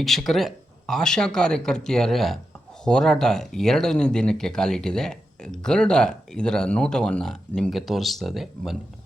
ವೀಕ್ಷಕರೇ ಆಶಾ ಕಾರ್ಯಕರ್ತೆಯರ ಹೋರಾಟ ಎರಡನೇ ದಿನಕ್ಕೆ ಕಾಲಿಟ್ಟಿದೆ. ಗರುಡ ಇದರ ನೋಟವನ್ನು ನಿಮಗೆ ತೋರಿಸ್ತದೆ. ಬನ್ನಿ.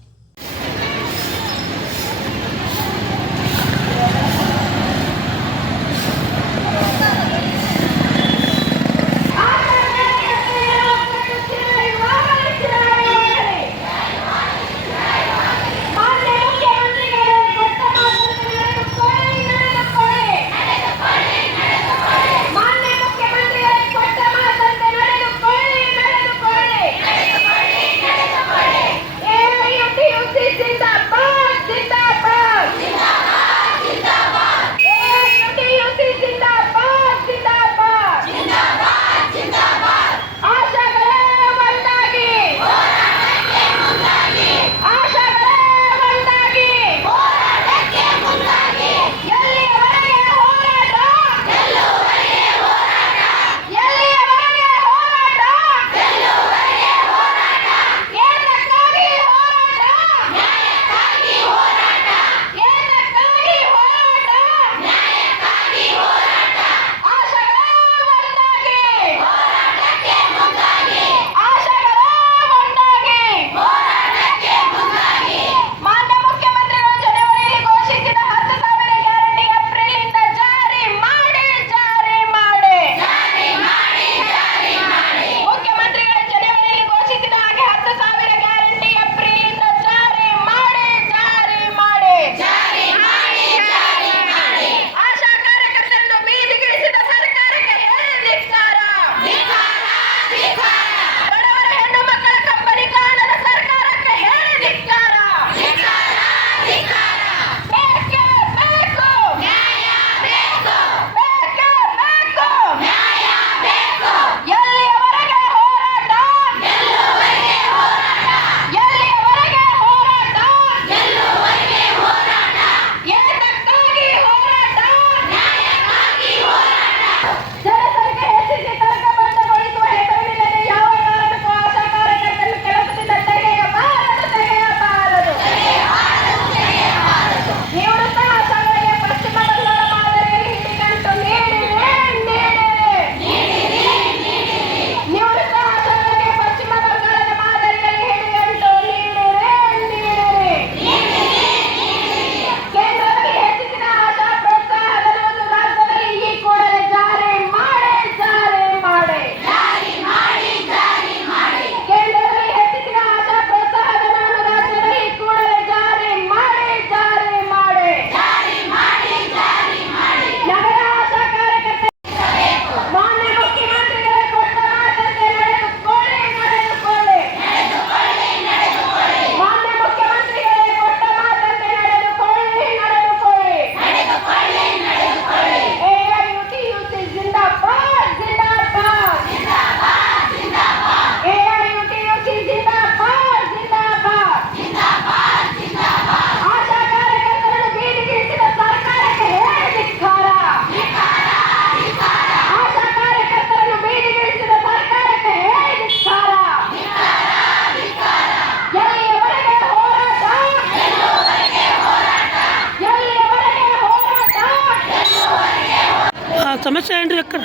ಸಮಸ್ಯೆ ಏನ್ರಿ ಅಕ್ಕ?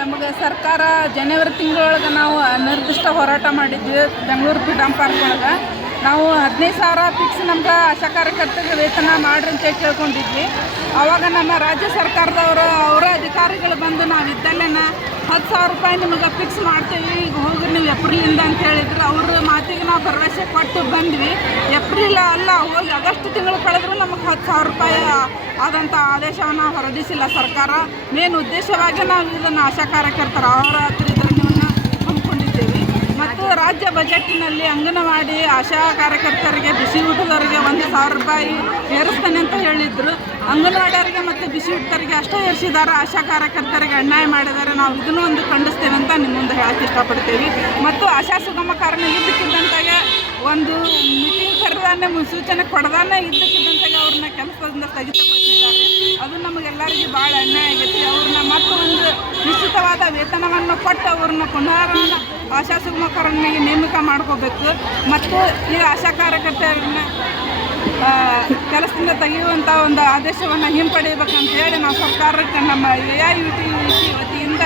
ನಮಗೆ ಸರ್ಕಾರ ಜನವರಿ ತಿಂಗಳೊಳಗೆ ನಾವು ನಿರ್ದಿಷ್ಟ ಹೋರಾಟ ಮಾಡಿದ್ವಿ, ಬೆಂಗಳೂರು ಫ್ರೀಡಮ್ ಪಾರ್ಕ್ ಒಳಗೆ ನಾವು ಹದಿನೈದು ಸಾವಿರ ಫಿಕ್ಸ್ ನಮ್ಗೆ ಆಶಾ ಕಾರ್ಯಕರ್ತರಿಗೆ ವೇತನ ಮಾಡ್ರಿ ಅಂತ ಕೇಳ್ಕೊಂಡಿದ್ವಿ. ಆವಾಗ ನಮ್ಮ ರಾಜ್ಯ ಸರ್ಕಾರದವರು, ಅವರ ಅಧಿಕಾರಿಗಳು ಬಂದು ನಾವು ಇದ್ದಲ್ಲೇನ ಹತ್ತು ಸಾವಿರ ರೂಪಾಯಿ ನಿಮಗೆ ಫಿಕ್ಸ್ ಮಾಡ್ತೀವಿ, ಈಗ ಹೋಗಿ ನೀವು ಏಪ್ರಿಲಿಂದ ಅಂತ ಹೇಳಿದ್ರು. ಅವ್ರ ಮಾತಿಗೆ ನಾವು ಭರವಸೆ ಕೊಟ್ಟು ಬಂದ್ವಿ. ಏಪ್ರಿಲ್ ಅಲ್ಲ, ಹೋಗಿ ಆಗಸ್ಟ್ ತಿಂಗಳು ಕಳೆದ್ರೂ ನಮಗೆ ಹತ್ತು ಸಾವಿರ ರೂಪಾಯಿ ಆದಂಥ ಆದೇಶವನ್ನು ಹೊರಡಿಸಿಲ್ಲ ಸರ್ಕಾರ. ಮೇನ್ ಉದ್ದೇಶವಾಗಿ ನಾವು ಇದನ್ನು ಆಶಾ ಕಾರ್ಯಕರ್ತರ ಅವರ ರಾಜ್ಯ ಬಜೆಟ್ನಲ್ಲಿ ಅಂಗನವಾಡಿ ಆಶಾ ಕಾರ್ಯಕರ್ತರಿಗೆ ಬಿಸಿ ಊಟದವರಿಗೆ ಒಂದು ಸಾವಿರ ರೂಪಾಯಿ ಏರಿಸ್ತಾನೆ ಅಂತ ಹೇಳಿದ್ರು. ಅಂಗನವಾಡಿಯವರಿಗೆ ಮತ್ತು ಬಿಸಿ ಊಟದವರಿಗೆ ಅಷ್ಟೇ ಏರಿಸಿದ್ದಾರೆ. ಆಶಾ ಕಾರ್ಯಕರ್ತರಿಗೆ ಅನ್ಯಾಯ ಮಾಡಿದ್ದಾರೆ. ನಾವು ಇದನ್ನು ಒಂದು ಖಂಡಿಸ್ತೇವೆ ಅಂತ ನಿಮ್ಮ ಮುಂದೆ ಹೇಳಕ್ಕೆ ಇಷ್ಟಪಡ್ತೀವಿ. ಮತ್ತು ಆಶಾ ಸುಗಮ ಕಾರಣ ಇದ್ದಕ್ಕಿದ್ದಂತಾಗೆ ಒಂದು ಮೀಟಿಂಗ್ ಕರೆದಾನೆ, ಮುನ್ಸೂಚನೆ ಕೊಡದಾನೆ, ಇದ್ದಕ್ಕಿದ್ದಂತಾಗೆ ಅವ್ರನ್ನ ಕೆಲಸದಿಂದ ಸ್ಥಗಿತಗೊಳಿಸಿದ್ದಾರೆ. ಅದು ನಮಗೆಲ್ಲರಿಗೂ ಭಾಳ ಅನ್ಯಾಯ ಆಗೈತಿ. ಅವ್ರನ್ನ ಮತ್ತೆ ಒಂದು ನಿಶ್ಚಿತವಾದ ವೇತನವನ್ನು ಕೊಟ್ಟು ಅವ್ರನ್ನ ಪುನಃ ಆಶಾ ಸುಗಮಕರಣಿಗೆ ನೇಮಕ ಮಾಡ್ಕೋಬೇಕು. ಮತ್ತು ಈ ಆಶಾ ಕಾರ್ಯಕರ್ತರನ್ನ ಕೆಲಸದಿಂದ ತೆಗೆಯುವಂಥ ಒಂದು ಆದೇಶವನ್ನು ಹಿಂಪಡೆಯಬೇಕಂತ ಹೇಳಿ ನಾವು ಸರ್ಕಾರಕ್ಕೆ ನಮ್ಮ ಎ ಐ ಯು ಟಿ ವತಿಯಿಂದ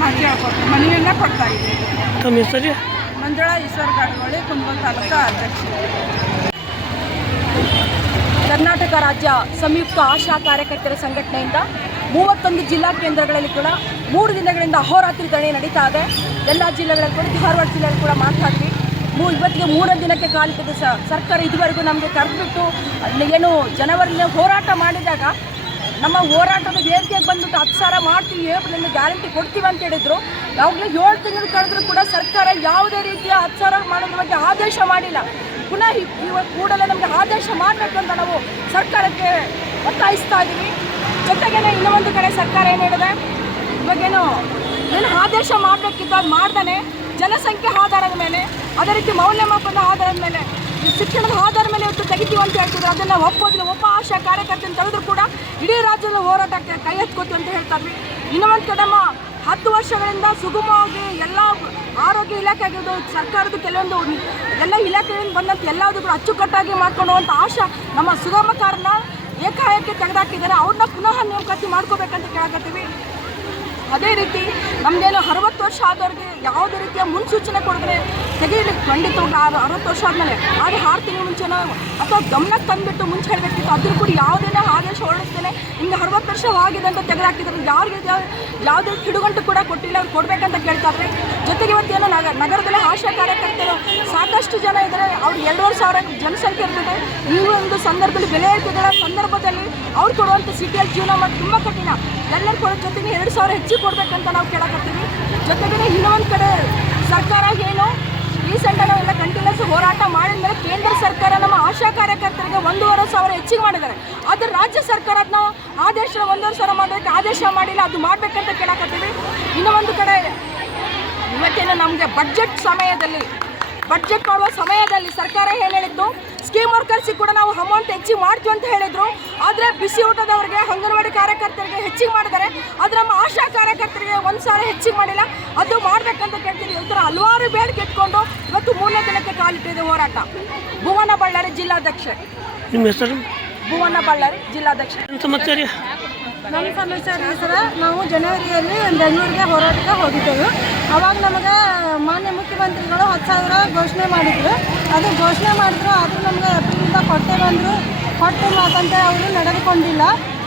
ನಾವು ಕೇಳ್ಕೊಡ್ತೀವಿ ಮನವಿಯನ್ನು ಕೊಡ್ತಾ ಇದ್ದೀವಿ. ಮಂಜುಳಾ ಈಶ್ವರ ಗಾಡಿಹೊಳಿ ಕುಂದಗೋಳ ತಾಲೂಕು ಅಧ್ಯಕ್ಷ. ಕರ್ನಾಟಕ ರಾಜ್ಯ ಸಂಯುಕ್ತ ಆಶಾ ಕಾರ್ಯಕರ್ತರ ಸಂಘಟನೆಯಿಂದ ಮೂವತ್ತೊಂದು ಜಿಲ್ಲಾ ಕೇಂದ್ರಗಳಲ್ಲಿ ಕೂಡ ಮೂರು ದಿನಗಳಿಂದ ಅಹೋರಾತ್ರಿ ಧರಣಿ ನಡೀತಾ ಇದೆ. ಎಲ್ಲ ಜಿಲ್ಲೆಗಳಲ್ಲಿ ಕೂಡ, ಧಾರವಾಡ ಜಿಲ್ಲೆಯಲ್ಲಿ ಕೂಡ ಮಾತಾಡ್ತೀವಿ ಮೂ, ಇವತ್ತಿಗೆ ಮೂರನೇ ದಿನಕ್ಕೆ ಕಾಲಿಟ್ಟಿದೆ ಸ, ಸರ್ಕಾರ ಇದುವರೆಗೂ ನಮಗೆ ಕರೆದುಬಿಟ್ಟು ಏನು ಜನವರಿನ ಹೋರಾಟ ಮಾಡಿದಾಗ, ನಮ್ಮ ಹೋರಾಟದ ವೇದಿಕೆಗೆ ಬಂದ್ಬಿಟ್ಟು ಹತ್ತು ಸಾವಿರ ಮಾಡ್ತೀವಿ ನಿಮಗೆ ಗ್ಯಾರಂಟಿ ಕೊಡ್ತೀವಿ ಅಂತ ಹೇಳಿದ್ರು. ಯಾವಾಗಲೂ ಏಳು ತಿಂಗಳು ಕಳೆದ್ರೂ ಕೂಡ ಸರ್ಕಾರ ಯಾವುದೇ ರೀತಿಯ ಹತ್ತು ಸಾವಿರ ಮಾಡೋದ್ರ ಬಗ್ಗೆ ಆದೇಶ ಮಾಡಿಲ್ಲ. ಪುನಃ ಕೂಡಲೇ ನಮಗೆ ಆದೇಶ ಮಾಡಬೇಕು ಅಂತ ನಾವು ಸರ್ಕಾರಕ್ಕೆ ಒತ್ತಾಯಿಸ್ತಾ ಇದ್ದೀವಿ ಜೊತೆಗೇನೆ ಇನ್ನೊಂದು ಕಡೆ ಸರ್ಕಾರ ಏನು ಹೇಳಿದೆ? ಇವಾಗೇನು ಏನು ಆದೇಶ ಮಾಡಬೇಕಿದ್ದಾಗ ಮಾಡ್ದಾನೆ. ಜನಸಂಖ್ಯೆ ಆಧಾರದ ಮೇಲೆ, ಅದೇ ರೀತಿ ಮೌಲ್ಯಮಾಪನ ಆಧಾರದ ಮೇಲೆ ಶಿಕ್ಷಣದ ಆಧಾರದ ಮೇಲೆ ಇವತ್ತು ತೆಗಿತೀವಿ ಅಂತ ಹೇಳ್ತಿದ್ರು. ಅದನ್ನು ಒಪ್ಪೋದಿಲ್ಲ. ಒಬ್ಬ ಆಶಾ ಕಾರ್ಯಕರ್ತನ ತೆಗೆದ್ರು ಕೂಡ ಇಡೀ ರಾಜ್ಯದ ಹೋರಾಟಕ್ಕೆ ಕೈ ಎತ್ಕೋತೀವಿ ಅಂತ ಹೇಳ್ತಾ ಇದ್ವಿ. ಇನ್ನೊಂದು ಕಡೆ ಮ ಹತ್ತು ವರ್ಷಗಳಿಂದ ಸುಗಮವಾಗಿ ಎಲ್ಲ ಆರೋಗ್ಯ ಇಲಾಖೆ ಆಗಿರ್ಬೋದು ಸರ್ಕಾರದ ಕೆಲವೊಂದು ಎಲ್ಲ ಇಲಾಖೆಗಳಿಂದ ಬಂದಂಥ ಎಲ್ಲದೂ ಕೂಡ ಅಚ್ಚುಕಟ್ಟಾಗಿ ಮಾಡ್ಕೊಳ್ಳುವಂಥ ಆಶಾ ನಮ್ಮ ಸುಗಮಕಾರನ ಏಕಾಏಕಿ ತೆಗೆದಾಕಿದ್ದಾರೆ. ಅವ್ರನ್ನ ಪುನಃ ನೇಮಕಾತಿ ಮಾಡ್ಕೋಬೇಕಂತ ಕೇಳಕತ್ತೀವಿ. ಅದೇ ರೀತಿ ನಮ್ದೇನು ಅರವತ್ತು ವರ್ಷ ಆದವ್ರಿಗೆ ಯಾವುದೇ ರೀತಿಯ ಮುನ್ಸೂಚನೆ ಕೊಡಿದ್ರೆ ತೆಗೀಲಿಕ್ಕೆ ಖಂಡಿತ ಆರು, ಅರವತ್ತು ವರ್ಷ ಆದಮೇಲೆ. ಆದರೆ ಆರು ತಿಂಗಳ ಮುಂಚೆನೋ ಅಥವಾ ಗಮನಕ್ಕೆ ತಂದುಬಿಟ್ಟು ಮುಂಚೆ ಹೇಳಬೇಕಿತ್ತು. ಅದ್ರ ಕೂಡ ಯಾವುದೇ ಆದೇಶ ಹೊರಡಿಸ್ತೇನೆ ಹಿಂಗೆ ಅರವತ್ತು ವರ್ಷ ಆಗಿದೆ ಅಂತ ತೆಗೆದಾಕಿದ್ರು ಯಾರಿಗೆ ಯಾವ- ಯಾವುದೇ ಕಿಡುಗಂಟು ಕೂಡ ಕೊಟ್ಟಿಲ್ಲ, ಅವ್ರು ಕೊಡಬೇಕಂತ ಕೇಳ್ತಾರೆ ಜೊತೆಗೆ ಇವತ್ತೇನೋ ನಗರದಲ್ಲೇ ಆಶಾ ಕಾರ್ಯಕರ್ತರು ಸಾಕಷ್ಟು ಜನ ಇದ್ದಾರೆ ಅವ್ರು ಎರಡೂವರೆ ಸಾವಿರ ಜನಸಂಖ್ಯೆ ಇರ್ತದೆ. ಈ ಒಂದು ಸಂದರ್ಭದಲ್ಲಿ ಬೆಲೆ ಏರಿಕೆಗಳ ಸಂದರ್ಭದಲ್ಲಿ ಅವ್ರು ಕೊಡುವಂಥ ಸಿಟಿಯಲ್ಲಿ ಜೀವನ ಮಾಡಿ ತುಂಬ ಕಠಿಣ. ಎಲ್ಲರ ಕೊಡೋ ಜೊತೆಗೆ ಎರಡು ಸಾವಿರ ಹೆಚ್ಚಿಗೆ ಕೊಡಬೇಕಂತ ನಾವು ಕೇಳಕತ್ತೀವಿ. ಜೊತೆಗೆ ಇನ್ನೊಂದು ಕಡೆ ಸರ್ಕಾರ ಏನು ರೀಸೆಂಟಾಗಿ ಎಲ್ಲ ಕಂಟಿನ್ಯೂಸ್ ಹೋರಾಟ ಮಾಡಿದ ಮೇಲೆ ಕೇಂದ್ರ ಸರ್ಕಾರ ನಮ್ಮ ಆಶಾ ಕಾರ್ಯಕರ್ತರಿಗೆ ಒಂದೂವರೆ ಸಾವಿರ ಹೆಚ್ಚಿಗೆ ಮಾಡಿದ್ದಾರೆ. ಆದರೆ ರಾಜ್ಯ ಸರ್ಕಾರ ಅದನ್ನ ಆದೇಶ ಒಂದೂವರೆ ಸಾವಿರ ಮಾಡೋದಕ್ಕೆ ಆದೇಶ ಮಾಡಿಲ್ಲ, ಅದು ಮಾಡಬೇಕಂತ ಕೇಳಕತ್ತೀವಿ. ಇನ್ನೊಂದು ಕಡೆ ಇವತ್ತೇನು ನಮಗೆ ಬಜೆಟ್ ಸಮಯದಲ್ಲಿ ಬಡ್ಜೆಟ್ ಮಾಡುವ ಸಮಯದಲ್ಲಿ ಸರ್ಕಾರ ಏನು ಹೇಳಿತ್ತು ಸ್ಕೀಮ್ ವರ್ಕರ್ಸಿಗೆ ಕೂಡ ನಾವು ಅಮೌಂಟ್ ಹೆಚ್ಚಿಗೆ ಮಾಡ್ತೀವಿ ಅಂತ ಹೇಳಿದರು. ಆದರೆ ಬಿಸಿ ಊಟದವರಿಗೆ ಅಂಗನವಾಡಿ ಕಾರ್ಯಕರ್ತರಿಗೆ ಹೆಚ್ಚಿಗೆ ಮಾಡಿದರೆ ಆದರೆ ನಮ್ಮ ಆಶಾ ಕಾರ್ಯಕರ್ತರಿಗೆ ಒಂದು ಸಾವಿರ ಹೆಚ್ಚಿಗೆ ಮಾಡಿಲ್ಲ. ಅದು ಮಾಡಬೇಕಂತ ಕೇಳ್ತೀವಿ ಒಂಥರ ಥರ ಹಲವಾರು ಬೇಡಿಕೆ ಇಟ್ಕೊಂಡು ಇವತ್ತು ಮೂರನೇ ದಿನಕ್ಕೆ ಕಾಲಿಟ್ಟಿದೆ ಹೋರಾಟ. ಭುವನ ಬಳ್ಳಾರಿ ಜಿಲ್ಲಾಧ್ಯಕ್ಷ ನಿಮ್ಮ ಹೆಸರು? ಭುವನ ಬಳ್ಳಾರಿ ಜಿಲ್ಲಾಧ್ಯಕ್ಷ ಸಮಾಚಾರ? ನಮ್ಮ ಸಮಸ್ಯೆ ಸರ ನಾವು ಜನವರಿಯಲ್ಲಿ ಬೆಂಗಳೂರಿಗೆ ಹೋರಾಟಕ್ಕೆ ಹೋಗಿದ್ದೆವು. ಅವಾಗ ನಮಗೆ ಮಾನ್ಯ ಮುಖ್ಯಮಂತ್ರಿಗಳು ಹತ್ತು ಸಾವಿರ ಘೋಷಣೆ ಮಾಡಿದ್ರು. ಅದು ಘೋಷಣೆ ಮಾಡಿದ್ರು, ಆದರೂ ನಮಗೆ ಎಪ್ರಿಲಿಂದ ಕೊಟ್ಟೆ ಬಂದರು. ಕೊಟ್ಟು ಮಾತಂತೆ ಅವರು ನಡೆದುಕೊಂಡಿಲ್ಲ.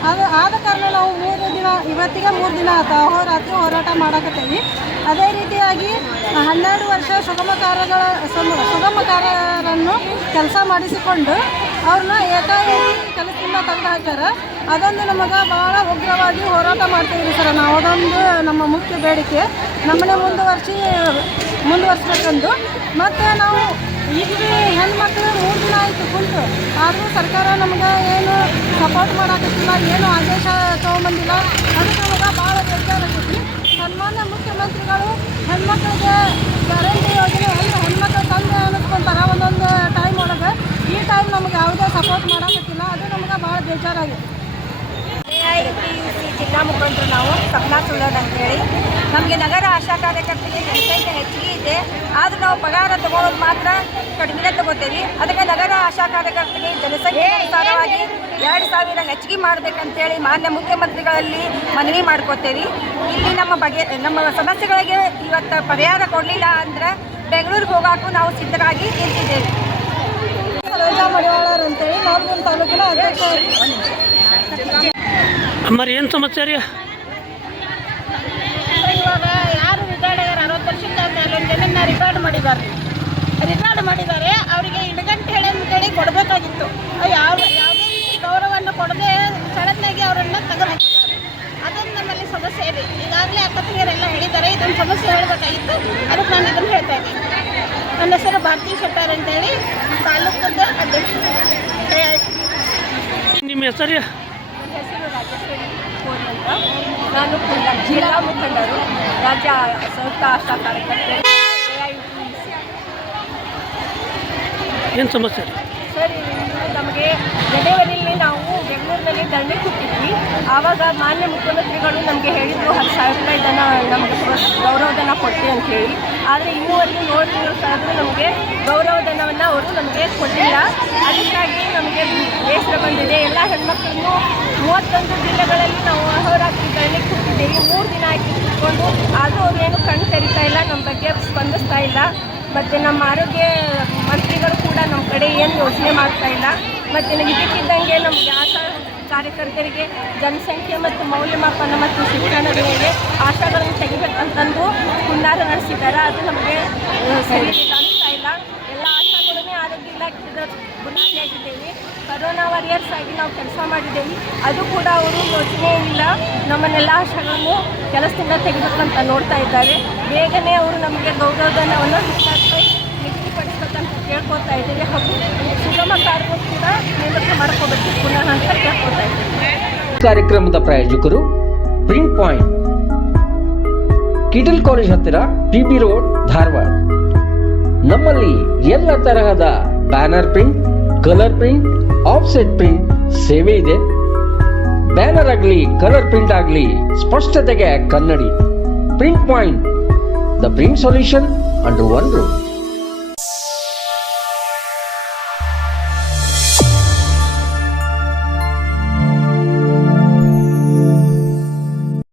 ಅದು ಆದ ಕಾರಣ ನಾವು ಮೂರು ದಿನ, ಇವತ್ತಿಗೆ ಮೂರು ದಿನ ಆತ, ಅಹೋರಾತ್ರಿ ಹೋರಾಟ ಮಾಡಕತ್ತೀವಿ. ಅದೇ ರೀತಿಯಾಗಿ ಹನ್ನೆರಡು ವರ್ಷ ಸುಗಮಕಾರಗಳ ಸುಗಮ ಸುಗಮಕಾರರನ್ನು ಕೆಲಸ ಮಾಡಿಸಿಕೊಂಡು ಅವ್ರನ್ನ ಏಕಾಏಕಿ ಕೆಲಸದಿಂದ ತೆಗೆದು ಹಾಕ್ಯಾರ ಅದೊಂದು ನಮಗೆ ಭಾಳ ಉಗ್ರವಾಗಿ ಹೋರಾಟ ಮಾಡ್ತಿದ್ವಿ ಸರ್. ನಾವು ಅದೊಂದು ನಮ್ಮ ಮುಖ್ಯ ಬೇಡಿಕೆ. ನಮ್ಮನೆ ಮುಂದುವರ್ಸಿ, ಮುಂದುವರ್ಸ್ಬೇಕಂದು. ಮತ್ತು ನಾವು ಈಗ ಹೆಣ್ಮಕ್ಳು ಮೂರು ದಿನ ಆಯಿತು ಕುಂತು ಆದರೂ ಸರ್ಕಾರ ನಮ್ಗೆ ಏನು ಸಪೋರ್ಟ್ ಮಾಡೋಕ್ಕಿಲ್ಲ ಏನು ಆದೇಶ ತೊಗೊಂಬಂದಿಲ್ಲ. ಅದು ನಮಗೆ ಭಾಳ ಬೇಜಾರಾಗೈತಿ ಸನ್ಮಾನ್ಯ ಮುಖ್ಯಮಂತ್ರಿಗಳು ಹೆಣ್ಮಕ್ಳಿಗೆ ಗ್ಯಾರಂಟಿ ಯೋಜನೆ ಹೆಣ್ಮಕ್ಳು ತಂದೆ ಅನ್ನಿಸ್ಕೊಂತಾರೆ ಒಂದೊಂದು ಟೈಮ್ ಒಳಗೆ ಈ ಟೈಮ್ ನಮ್ಗೆ ಯಾವುದೇ ಸಪೋರ್ಟ್ ಮಾಡೋಕ್ಕಿಲ್ಲ ಅದು ನಮ್ಗೆ ಭಾಳ ಬೇಜಾರಾಗಿದೆ ಎಐಟಿಯುಸಿ ಜಿಲ್ಲಾ ಮುಖಂಡರು ನಾವು ಸಪ್ನಾ ಅಂತ ಹೇಳಿ ನಮಗೆ ನಗರ ಆಶಾ ಕಾರ್ಯಕರ್ತರಿಗೆ ಜನಸಂಖ್ಯೆ ಹೆಚ್ಚಿಗೆ ಇದೆ. ಆದರೂ ನಾವು ಪಗಾರ ತಗೊಳ್ಳೋದು ಮಾತ್ರ ಕಡಿಮೆ ತಗೋತೀವಿ. ಅದಕ್ಕೆ ನಗರ ಆಶಾ ಕಾರ್ಯಕರ್ತರಿಗೆ ಜನಸಂಖ್ಯೆ ಅನುಸಾರವಾಗಿ ಎರಡು ಸಾವಿರ ಹೆಚ್ಚಿಗೆ ಮಾಡಬೇಕಂತೇಳಿ ಮಾನ್ಯ ಮುಖ್ಯಮಂತ್ರಿಗಳಲ್ಲಿ ಮನವಿ ಮಾಡ್ಕೋತೇವೆ. ಇಲ್ಲಿ ನಮ್ಮ ಬಗೆ ನಮ್ಮ ಸಮಸ್ಯೆಗಳಿಗೆ ಇವತ್ತು ಪರಿಹಾರ ಕೊಡಲಿಲ್ಲ ಅಂದ್ರೆ ಬೆಂಗಳೂರಿಗೆ ಹೋಗಾಕು ನಾವು ಸಿದ್ಧರಾಗಿ ನಿಂತಿದ್ದೇವೆ. ರೋಜಾ ಮಡಿವಾಳರ್ ಅಂತೇಳಿ ತಾಲೂಕಿನ ಅಧ್ಯಕ್ಷ ಅಮ್ಮಾರಿ ಏನು ಸಮಾಚಾರ? ಇವಾಗ ಯಾರು ಆಗ್ಯಾರ ಅರವತ್ತು ವರ್ಷದ ಮೇಲೆ ಜನನ್ನ ರಿಟೈರ್ಡ್ ಮಾಡಿದ್ದಾರೆ. ರಿಟೈರ್ಡ್ ಮಾಡಿದ್ದಾರೆ ಅವರಿಗೆ ಇಡಗಂಟೆ ಹೇಳಿ ಅಂತೇಳಿ ಕೊಡಬೇಕಾಗಿತ್ತು. ಯಾವ ಯಾವುದೇ ಗೌರವವನ್ನು ಕೊಡದೆ ಸಡನ್ನಾಗಿ ಅವರನ್ನು ತೆಗೆದು ಹಾಕಿದ್ದಾರೆ ಅದೊಂದು ನಮ್ಮಲ್ಲಿ ಸಮಸ್ಯೆ ಇದೆ. ಈಗಾಗಲೇ ಅಕ್ಕತಿಯರೆಲ್ಲ ಹೇಳಿದ್ದಾರೆ ಇದೊಂದು ಸಮಸ್ಯೆ ಹೇಳಬೇಕಾಗಿತ್ತು. ಅದಕ್ಕೆ ನಾನು ಇದನ್ನು ಹೇಳ್ತಾ ಇದ್ದೀನಿ. ನನ್ನ ಹೆಸರು ಭಾರತಿ ಶೆಟ್ಟಾರ್ ಅಂತೇಳಿ ತಾಲೂಕದ ಅಧ್ಯಕ್ಷರು ನಿಮ್ಮ ಹೆಸರು ಹೆಸರು ರಾಜೇಶ್ವರಿ ಕೋರಿ ಅಂತ ನಾನು ಜಿಲ್ಲಾ ಮುಖಂಡರು ರಾಜ್ಯ ಸಂಯುಕ್ತ ಆಶಾ ಕಾರ್ಯಕರ್ತರು. ಏನು ಸಮಸ್ಯೆ ಸರ್ ನಮಗೆ ಜನವರಿಯಲ್ಲಿ ನಾವು ಬೆಂಗಳೂರಿನಲ್ಲಿ ದಂಡೆ ಕೊಟ್ಟಿದ್ವಿ ಆವಾಗ ಮಾನ್ಯ ಮುಖ್ಯಮಂತ್ರಿಗಳು ನಮಗೆ ಹೇಳಿದ್ರು ಹತ್ತು ಸಾವಿರ ರೂಪಾಯಿ ಇದನ್ನು ನಮಗೆ ಗೌರವಧನ ಕೊಡ್ತೀವಿ ಅಂತ ಹೇಳಿ. ಆದರೆ ಇನ್ನೂವರೆಗೂ ನೋಡಿದ್ರು ಸಹ ನಮಗೆ ಗೌರವಧನವನ್ನು ಅವರು ನಮಗೆ ಕೊಟ್ಟಿಲ್ಲ. ಅದಕ್ಕಾಗಿ ನಮಗೆ ಬೇಸರ ಬಂದಿದೆ. ಎಲ್ಲ ಹೆಣ್ಮಕ್ಳನ್ನು ಮೂವತ್ತೊಂದು ಜಿಲ್ಲೆಗಳಲ್ಲಿ ನಾವು ಅಹೋರಾತ್ರಿ ಧರಣಿ ಕೂತಿದ್ದೀವಿ. ಮೂರು ದಿನ ಆಯ್ತು ಕೂತ್ಕೊಂಡು. ಆದರೂ ಅವರೇನು ಕಣ್ಣು ತೆರಿತಾ ಇಲ್ಲ ನಮ್ಮ ಬಗ್ಗೆ ಸ್ಪಂದಿಸ್ತಾ ಇಲ್ಲ. ಮತ್ತು ನಮ್ಮ ಆರೋಗ್ಯ ಮಂತ್ರಿಗಳು ಕೂಡ ನಮ್ಮ ಕಡೆ ಏನು ಯೋಚನೆ ಮಾಡ್ತಾ ಇಲ್ಲ. ಮತ್ತು ಇದಕ್ಕಿದ್ದಂಗೆ ಕಾರ್ಯಕರ್ತರಿಗೆ ಜನಸಂಖ್ಯೆ ಮತ್ತು ಮೌಲ್ಯಮಾಪನ ಮತ್ತು ಶಿಕ್ಷಣದ ಮೇಲೆ ಆಶಾಗಳನ್ನು ತೆಗಿಬೇಕಂತಂದು ಹುನ್ನಾರ ನಡೆಸಿದ್ದಾರೆ. ಅದು ನಮಗೆ ಸರಿ ಅನಿಸ್ತಾ ಇಲ್ಲ. ಎಲ್ಲ ಆಶಾಗಳನ್ನೇ ಆರೋಗ್ಯ ಇಲಾಖೆದ ಬುನಾದಿಯಾಗಿದ್ದೇವೆ ಕರೋನಾ ವಾರಿಯರ್ಸ್ ಆಗಿ ನಾವು ಕೆಲಸ ಮಾಡಿದ್ದೇವೆ. ಅದು ಕೂಡ ಅವರು ಯೋಚನೆ ಇಲ್ಲ ನಮ್ಮನ್ನೆಲ್ಲ ಆಶಾಗಳನ್ನು ಕೆಲಸದಿಂದ ತೆಗಿಬೇಕಂತ ನೋಡ್ತಾ ಇದ್ದಾರೆ. ಬೇಗನೆ ಅವರು ನಮಗೆ ಗೌರವಧನವನ್ನು ನಿಗದಿಪಡಿಸ್ಬೇಕಂತ ಕೇಳ್ಕೊತಾ ಇದ್ದೀವಿ. ಹಾಗೂ ಸುಗಮ ಕಾರ್ಯ ಕೂಡ ಮಾಡ್ಕೋಬೇಕು ಪುನಃ ಅಂತ ಕೇಳ್ಕೊತಾ ಕಾರ್ಯಕ್ರಮದ ಪ್ರಾಯೋಜಕರು ಪ್ರಿಂಟ್ ಪಾಯಿಂಟ್ ಕಿಟಲ್ ಕಾಲೇಜ್ ಹತ್ತಿರ ಟಿಬಿ ರೋಡ್ ಧಾರವಾಡ. ನಮ್ಮಲ್ಲಿ ಎಲ್ಲ ತರಹದ banner print, colour print, offset print ಸೇವೆ ಇದೆ. ಬ್ಯಾನರ್ ಆಗಲಿ, ಕಲರ್ ಪ್ರಿಂಟ್ ಆಗಲಿ, ಸ್ಪಷ್ಟತೆಗೆ ಕನ್ನಡಿ. Print point the print solution under one room